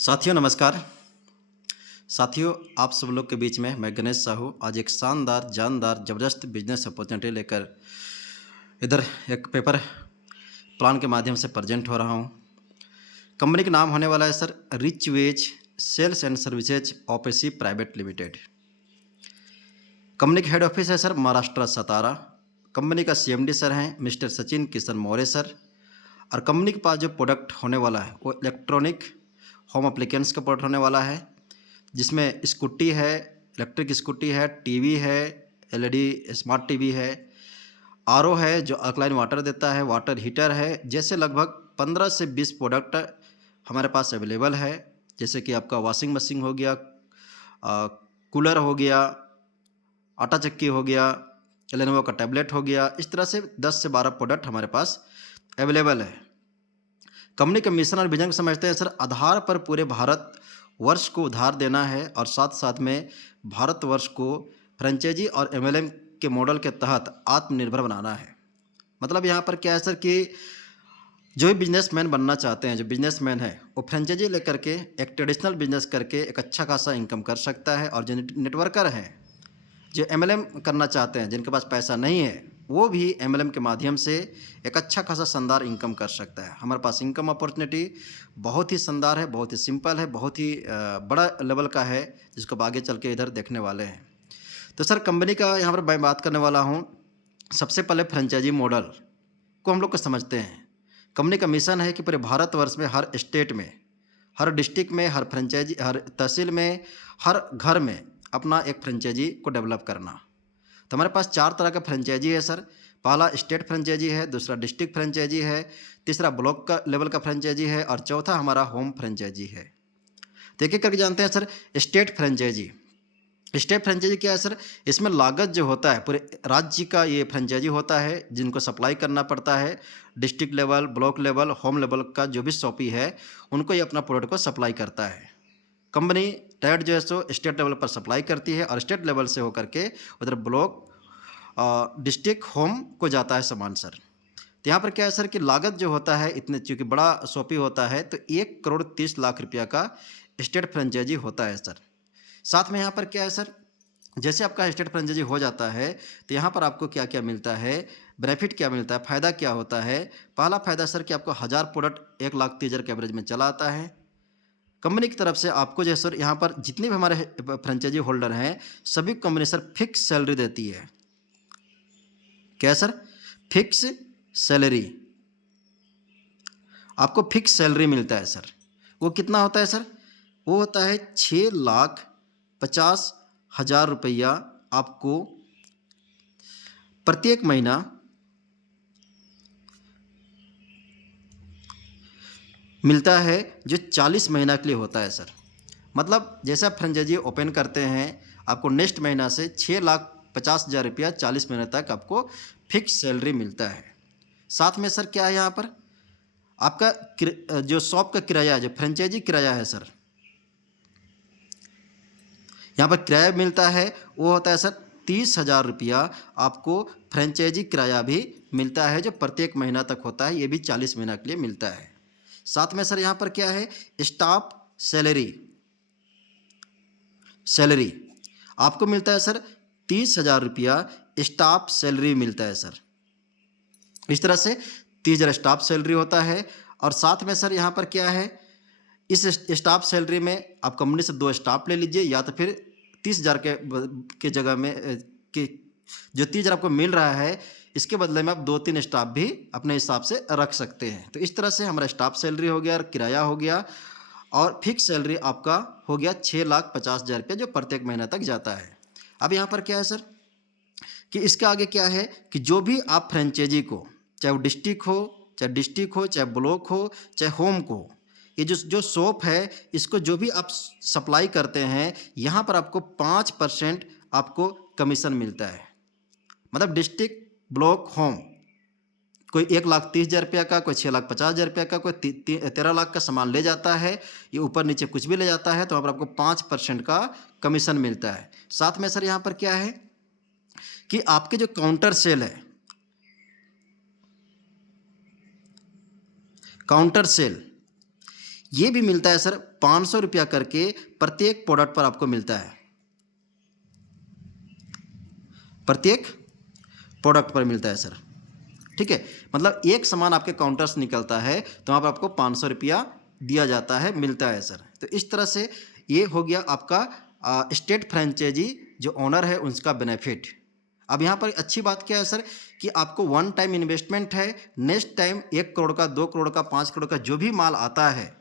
साथियों नमस्कार। साथियों आप सब लोग के बीच में मैं गणेश साहू आज एक शानदार जानदार ज़बरदस्त बिजनेस अपॉर्चुनिटी लेकर इधर एक पेपर प्लान के माध्यम से प्रेजेंट हो रहा हूँ। कंपनी का नाम होने वाला है sir rich wage sales and services OPC private limited. Company का हेड ऑफिस है सर महाराष्ट्र सतारा। कंपनी का सीएमडी सर हैं मिस्टर सचिन किशन मौर्य सर। और कंपनी के पास जो प्रोडक्ट होने वाला है वो इलेक्ट्रॉनिक होम एप्लीकेंस का प्रोडक्ट होने वाला है, जिसमें स्कूटी है, इलेक्ट्रिक स्कूटी है, टीवी है, एलईडी स्मार्ट टीवी है, आरओ है जो अल्कलाइन वाटर देता है, वाटर हीटर है। जैसे लगभग 15 से 20 प्रोडक्ट हमारे पास अवेलेबल है। जैसे कि आपका वॉशिंग मशीन हो गया, कूलर हो गया, आटा चक्की हो गया, लेनोवो का टैबलेट हो गया। इस तरह से 10 से 12 प्रोडक्ट हमारे पास अवेलेबल है। कंपनी का मिशन और विजन को समझते हैं सर, आधार पर पूरे भारत वर्ष को उधार देना है और साथ साथ में भारतवर्ष को फ्रेंचाइजी और एमएलएम के मॉडल के तहत आत्मनिर्भर बनाना है। मतलब यहाँ पर क्या है सर कि जो भी बिजनेसमैन बनना चाहते हैं, जो बिजनेसमैन है वो फ्रेंचाइजी लेकर के एक ट्रेडिशनल बिजनेस करके एक अच्छा खासा इनकम कर सकता है। और जो नेटवर्कर हैं जो एमएलएम करना चाहते हैं, जिनके पास पैसा नहीं है, वो भी एमएलएम के माध्यम से एक अच्छा खासा शानदार इनकम कर सकता है। हमारे पास इनकम अपॉर्चुनिटी बहुत ही शानदार है, बहुत ही सिंपल है, बहुत ही बड़ा लेवल का है, जिसको अब आगे चल के इधर देखने वाले हैं। तो सर कंपनी का यहाँ पर मैं बात करने वाला हूँ। सबसे पहले फ्रेंचाइजी मॉडल को हम लोग को समझते हैं। कंपनी का मिशन है कि पूरे भारतवर्ष में हर स्टेट में, हर डिस्ट्रिक्ट में, हर फ्रेंचाइजी, हर तहसील में, हर घर में अपना एक फ्रेंचाइजी को डेवलप करना। तो हमारे पास 4 तरह का फ्रेंचाइजी है सर। पहला स्टेट फ्रेंचाइजी है, दूसरा डिस्ट्रिक्ट फ्रेंचाइजी है, तीसरा ब्लॉक का लेवल का फ्रेंचाइजी है और चौथा हमारा होम फ्रेंचाइजी है। तो एक एक करके जानते हैं sir. State franchise, state franchise क्या है सर? इसमें लागत जो होता है पूरे राज्य का ये फ्रेंचाइजी होता है, जिनको सप्लाई करना पड़ता है। District level, block level, home level का जो भी शॉपी है उनको ये अपना प्रोडक्ट को सप्लाई करता है। कंपनी डायरेक्ट जो है सो स्टेट लेवल पर सप्लाई करती है और स्टेट लेवल से होकर के उधर ब्लॉक, डिस्ट्रिक्ट, होम को जाता है सामान सर। तो यहाँ पर क्या है सर कि लागत जो होता है इतने, चूँकि बड़ा शॉपी होता है तो 1,30,00,000 रुपया का स्टेट फ्रेंचाइजी होता है सर। साथ में यहाँ पर क्या है सर, जैसे आपका स्टेट फ्रेंचाइजी हो जाता है तो यहाँ पर आपको क्या क्या मिलता है, बेनिफिट क्या मिलता है, फ़ायदा क्या होता है। पहला फ़ायदा सर कि आपको 1000 प्रोडक्ट 1,30,000 के एवरेज में चला आता है। कंपनी की तरफ से आपको जो है सर यहाँ पर जितने भी हमारे फ्रेंचाइजी होल्डर हैं सभी को कंपनी सर फिक्स सैलरी देती है। क्या सर? फिक्स सैलरी, आपको फिक्स सैलरी मिलता है सर। वो कितना होता है सर? वो होता है 6,50,000 रुपया आपको प्रत्येक महीना मिलता है, जो 40 महीना के लिए होता है सर। मतलब जैसे आप फ्रेंचाइजी ओपन करते हैं आपको नेक्स्ट महीना से 6,50,000 रुपया 40 महीने तक आपको फिक्स सैलरी मिलता है। साथ में सर क्या है यहाँ पर आपका जो शॉप का किराया है, जो फ्रेंचाइजी किराया है सर, यहाँ पर किराया मिलता है वो होता है सर 30,000 रुपया आपको फ्रेंचाइजी किराया भी मिलता है, जो प्रत्येक महीना तक होता है। ये भी 40 महीना के लिए मिलता है। साथ में सर यहाँ पर क्या है, स्टाफ सैलरी, सैलरी आपको मिलता है सर 30,000 रुपया स्टाफ सैलरी मिलता है सर। इस तरह से 30,000 स्टाफ सैलरी होता है। और साथ में सर यहाँ पर क्या है, इस स्टाफ सैलरी में आप कंपनी से 2 स्टाफ ले लीजिए, या तो फिर 30,000 के जगह में कि जो 30,000 आपको मिल रहा है इसके बदले में आप 2-3 स्टाफ भी अपने हिसाब से रख सकते हैं। तो इस तरह से हमारा स्टाफ सैलरी हो गया, किराया हो गया और फिक्स सैलरी आपका हो गया 6,50,000 रुपये, जो प्रत्येक महीने तक जाता है। अब यहाँ पर क्या है सर कि इसके आगे क्या है कि जो भी आप फ्रेंचाइजी को, चाहे वो डिस्ट्रिक्ट हो, चाहे ब्लॉक हो, चाहे होम को, ये जो शॉप है इसको जो भी आप सप्लाई करते हैं यहाँ पर आपको 5% आपको कमीशन मिलता है। मतलब डिस्ट्रिक्ट, ब्लॉक, होम, कोई 1,30,000 रुपया का, कोई 6,50,000 रुपया का, कोई 13 लाख का सामान ले जाता है, ये ऊपर नीचे कुछ भी ले जाता है तो वहाँ पर आपको 5% का कमीशन मिलता है। साथ में सर यहाँ पर क्या है कि आपके जो काउंटर सेल है, काउंटर सेल ये भी मिलता है सर 500 रुपया करके प्रत्येक प्रोडक्ट पर आपको मिलता है, प्रत्येक प्रोडक्ट पर मिलता है सर। ठीक है, मतलब एक सामान आपके काउंटर से निकलता है तो वहाँ पर आपको 500 रुपया दिया जाता है, मिलता है सर। तो इस तरह से ये हो गया आपका स्टेट फ्रेंचाइजी जो ओनर है उसका बेनिफिट। अब यहाँ पर अच्छी बात क्या है सर कि आपको वन टाइम इन्वेस्टमेंट है, नेक्स्ट टाइम 1 करोड़ का, 2 करोड़ का, 5 करोड़ का जो भी माल आता है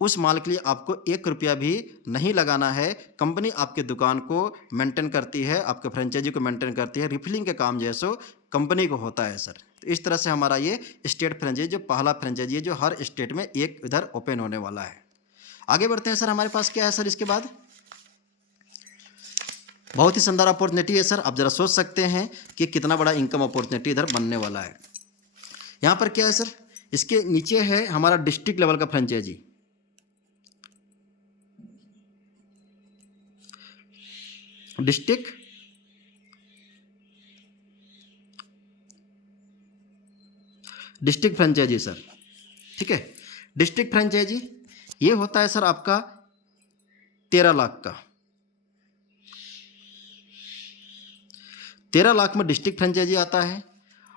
उस माल के लिए आपको 1 रुपया भी नहीं लगाना है। कंपनी आपके दुकान को मेंटेन करती है, आपके फ्रेंचाइजी को मेंटेन करती है, रिफिलिंग के काम जैसो कंपनी को होता है सर। तो इस तरह से हमारा ये स्टेट फ्रेंचाइजी जो पहला फ्रेंचाइजी है जो हर स्टेट में एक इधर ओपन होने वाला है। आगे बढ़ते हैं सर, हमारे पास क्या है सर इसके बाद, बहुत ही शानदार अपॉर्चुनिटी है सर। आप ज़रा सोच सकते हैं कि कितना बड़ा इनकम अपॉर्चुनिटी इधर बनने वाला है। यहाँ पर क्या है सर, इसके नीचे है हमारा डिस्ट्रिक्ट लेवल का फ्रेंचाइजी। District franchise sir. ठीक है, डिस्ट्रिक्ट फ्रेंचाइजी ये होता है सर आपका 13 लाख का। 13 लाख में डिस्ट्रिक्ट फ्रेंचाइजी आता है।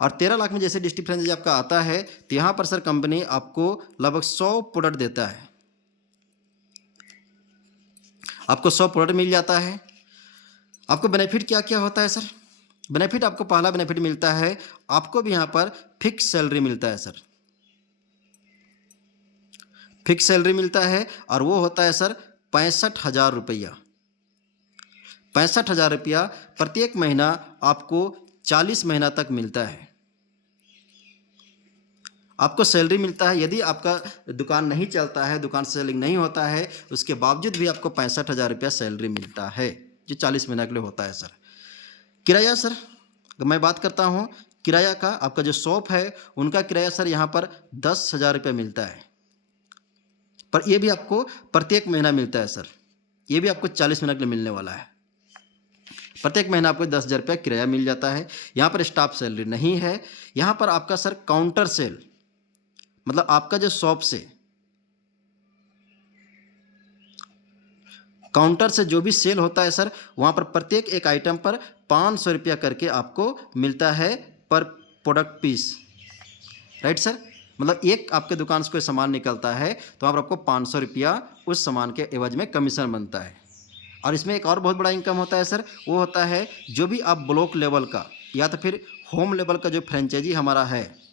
और 13 लाख में जैसे डिस्ट्रिक्ट फ्रेंचाइजी आपका आता है तो यहाँ पर सर कंपनी आपको लगभग 100 प्रोडक्ट देता है, आपको 100 प्रोडक्ट मिल जाता है। आपको बेनिफिट क्या क्या होता है सर, बेनिफिट आपको पहला बेनिफिट मिलता है, आपको भी यहाँ पर फिक्स सैलरी मिलता है सर, फिक्स सैलरी मिलता है। और वो होता है सर 65,000 रुपया, 65,000 रुपया प्रत्येक महीना आपको 40 महीना तक मिलता है। आपको सैलरी मिलता है, यदि आपका दुकान नहीं चलता है, दुकान सेलिंग नहीं होता है, उसके बावजूद भी आपको 65,000 रुपया सैलरी मिलता है जो 40 महीना के लिए होता है सर। किराया सर, मैं बात करता हूँ किराया का, आपका जो शॉप है उनका किराया सर यहाँ पर 10,000 रुपया मिलता है, पर ये भी आपको प्रत्येक महीना मिलता है सर। ये भी आपको 40 महीना के लिए मिलने वाला है। प्रत्येक महीना आपको 10,000 रुपया किराया मिल जाता है। यहाँ पर स्टाफ सैलरी नहीं है। यहाँ पर आपका सर काउंटर सेल, मतलब आपका जो शॉप से काउंटर से जो भी सेल होता है सर, वहाँ पर प्रत्येक एक आइटम पर 500 रुपया करके आपको मिलता है पर प्रोडक्ट पीस। राइट सर, मतलब एक आपके दुकान से कोई सामान निकलता है तो वहाँ पर आपको 500 रुपया उस सामान के एवज में कमीशन बनता है। और इसमें एक और बहुत बड़ा इनकम होता है सर, वो होता है जो भी आप ब्लॉक लेवल का या तो फिर होम लेवल का जो फ्रेंचाइजी हमारा है,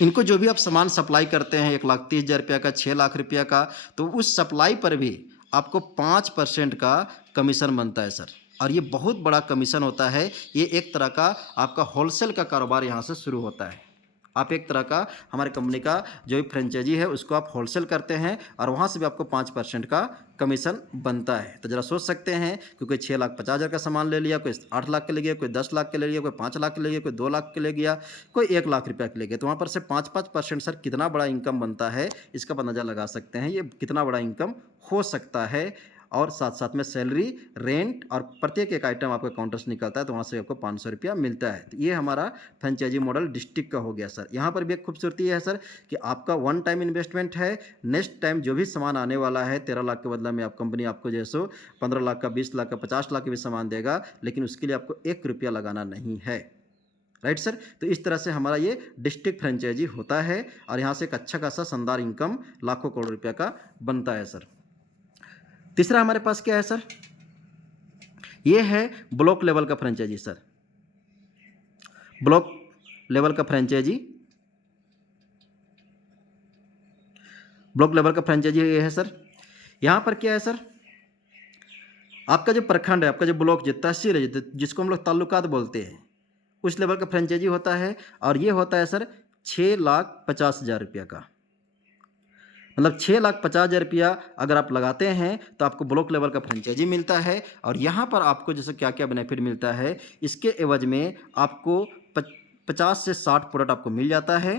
इनको जो भी आप सामान सप्लाई करते हैं 1,30,000 रुपया का, 6 लाख रुपया का, तो उस सप्लाई पर भी आपको 5% का कमीशन बनता है सर। और ये बहुत बड़ा कमीशन होता है। ये एक तरह का आपका होलसेल का कारोबार यहाँ से शुरू होता है। आप एक तरह का हमारे कंपनी का जो भी फ्रेंचाइजी है उसको आप होलसेल करते हैं और वहाँ से भी आपको 5% का कमीशन बनता है। तो ज़रा सोच सकते हैं कि कोई 6,50,000 का सामान ले लिया, कोई 8 लाख के ले गया, कोई 10 लाख के ले लिया, कोई 5 लाख के ले गया, कोई 2 लाख के ले गया, कोई 1 लाख रुपया के ले गया, तो वहाँ पर से 5% सर कितना बड़ा इनकम बनता है, इसका आप अंदाज़ा लगा सकते हैं ये कितना बड़ा इनकम हो सकता है। और साथ साथ में सैलरी, रेंट और प्रत्येक एक आइटम आपका काउंटर से निकलता है तो वहाँ से आपको 500 रुपया मिलता है। तो ये हमारा फ्रेंचाइजी मॉडल डिस्ट्रिक्ट का हो गया सर। यहाँ पर भी एक खूबसूरती है सर कि आपका वन टाइम इन्वेस्टमेंट है, नेक्स्ट टाइम जो भी सामान आने वाला है 13 लाख के बदला में आप कंपनी आपको जैसो 15 लाख का, 20 लाख का, 50 लाख का भी सामान देगा, लेकिन उसके लिए आपको 1 रुपया लगाना नहीं है। राइट सर, तो इस तरह से हमारा ये डिस्ट्रिक्ट फ्रेंचाइजी होता है और यहाँ से एक अच्छा खासा शानदार इनकम लाखों करोड़ रुपया का बनता है सर। तीसरा हमारे पास क्या है सर, ये है ब्लॉक लेवल का फ्रेंचाइजी सर। ब्लॉक लेवल का फ्रेंचाइजी, ब्लॉक लेवल का फ्रेंचाइजी ये है सर। यहाँ पर क्या है सर, आपका जो प्रखंड है, आपका जो ब्लॉक, जो तहसील है, जिसको हम लोग ताल्लुकात बोलते हैं, उस लेवल का फ्रेंचाइजी होता है। और ये होता है सर 6,50,000 रुपया का, मतलब 6,50,000 रुपया अगर आप लगाते हैं तो आपको ब्लॉक लेवल का फ्रेंचाइजी मिलता है। और यहाँ पर आपको जैसे क्या क्या बेनिफिट मिलता है, इसके एवज में आपको 50 से 60 प्रोडक्ट आपको मिल जाता है।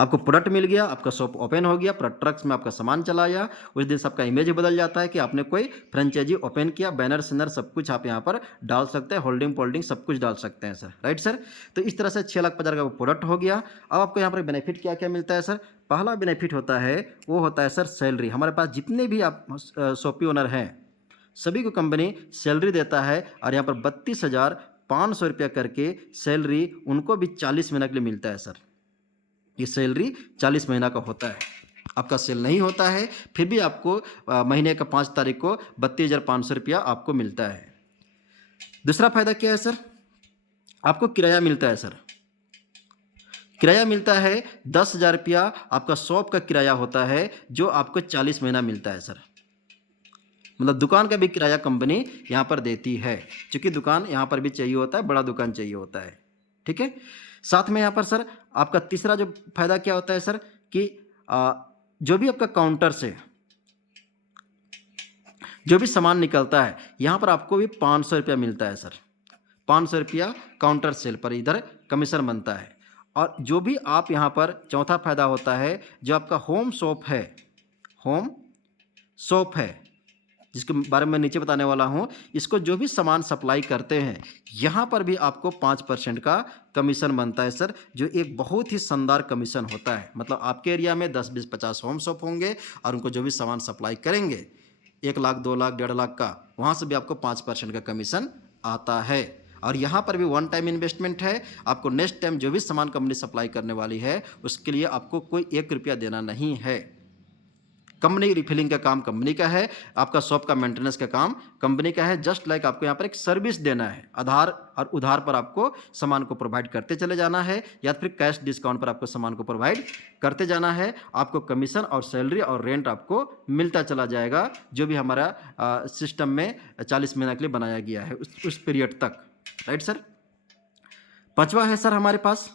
आपको प्रोडक्ट मिल गया, आपका शॉप ओपन हो गया, ट्रक्स में आपका सामान चला आया, उस दिन से आपका इमेज ही बदल जाता है कि आपने कोई फ्रेंचाइजी ओपन किया। बैनर सिनर सब कुछ आप यहाँ पर डाल सकते हैं, होल्डिंग पोल्डिंग सब कुछ डाल सकते हैं सर, राइट सर। तो इस तरह से 6,50,000 का वो प्रोडक्ट हो गया। अब आपको यहाँ पर बेनिफिट क्या क्या मिलता है सर। पहला बेनिफिट होता है वो होता है सर सैलरी। हमारे पास जितने भी आप शॉपी ओनर हैं सभी को कंपनी सैलरी देता है, और यहाँ पर 32,500 रुपया करके सैलरी उनको भी 40 महीने के लिए मिलता है सर। ये सैलरी 40 महीना का होता है। आपका सेल नहीं होता है फिर भी आपको महीने का 5 तारीख को 32,500 रुपया आपको मिलता है। दूसरा फायदा क्या है सर, आपको किराया मिलता है सर। किराया मिलता है 10,000 रुपया आपका शॉप का किराया होता है, जो आपको 40 महीना मिलता है सर। मतलब दुकान का भी किराया कंपनी यहाँ पर देती है, क्योंकि दुकान यहाँ पर भी चाहिए होता है, बड़ा दुकान चाहिए होता है, ठीक है। साथ में यहाँ पर सर आपका तीसरा जो फायदा क्या होता है सर कि जो भी आपका काउंटर से जो भी सामान निकलता है यहाँ पर आपको भी 500 रुपया मिलता है सर। 500 रुपया काउंटर सेल पर इधर कमीशन बनता है। और जो भी आप यहाँ पर चौथा फायदा होता है, जो आपका होम शॉप है, होम शॉप है जिसके बारे में मैं नीचे बताने वाला हूँ, इसको जो भी सामान सप्लाई करते हैं यहाँ पर भी आपको 5% का कमीशन बनता है सर, जो एक बहुत ही शानदार कमीशन होता है। मतलब आपके एरिया में 10, 20, 50 होम शॉप होंगे और उनको जो भी सामान सप्लाई करेंगे 1 लाख, 2 लाख, 1.5 लाख का, वहाँ से भी आपको 5% का कमीशन आता है। और यहाँ पर भी वन टाइम इन्वेस्टमेंट है। आपको नेक्स्ट टाइम जो भी सामान कंपनी सप्लाई करने वाली है उसके लिए आपको कोई 1 रुपया देना नहीं है। कंपनी रिफिलिंग का काम कंपनी का है, आपका शॉप का मेंटेनेंस का काम कंपनी का है। जस्ट लाइक आपको यहाँ पर एक सर्विस देना है, आधार और उधार पर आपको सामान को प्रोवाइड करते चले जाना है, या फिर कैश डिस्काउंट पर आपको सामान को प्रोवाइड करते जाना है। आपको कमीशन और सैलरी और रेंट आपको मिलता चला जाएगा, जो भी हमारा सिस्टम में 40 महीने के लिए बनाया गया है उस पीरियड तक, राइट सर। पांचवा है सर हमारे पास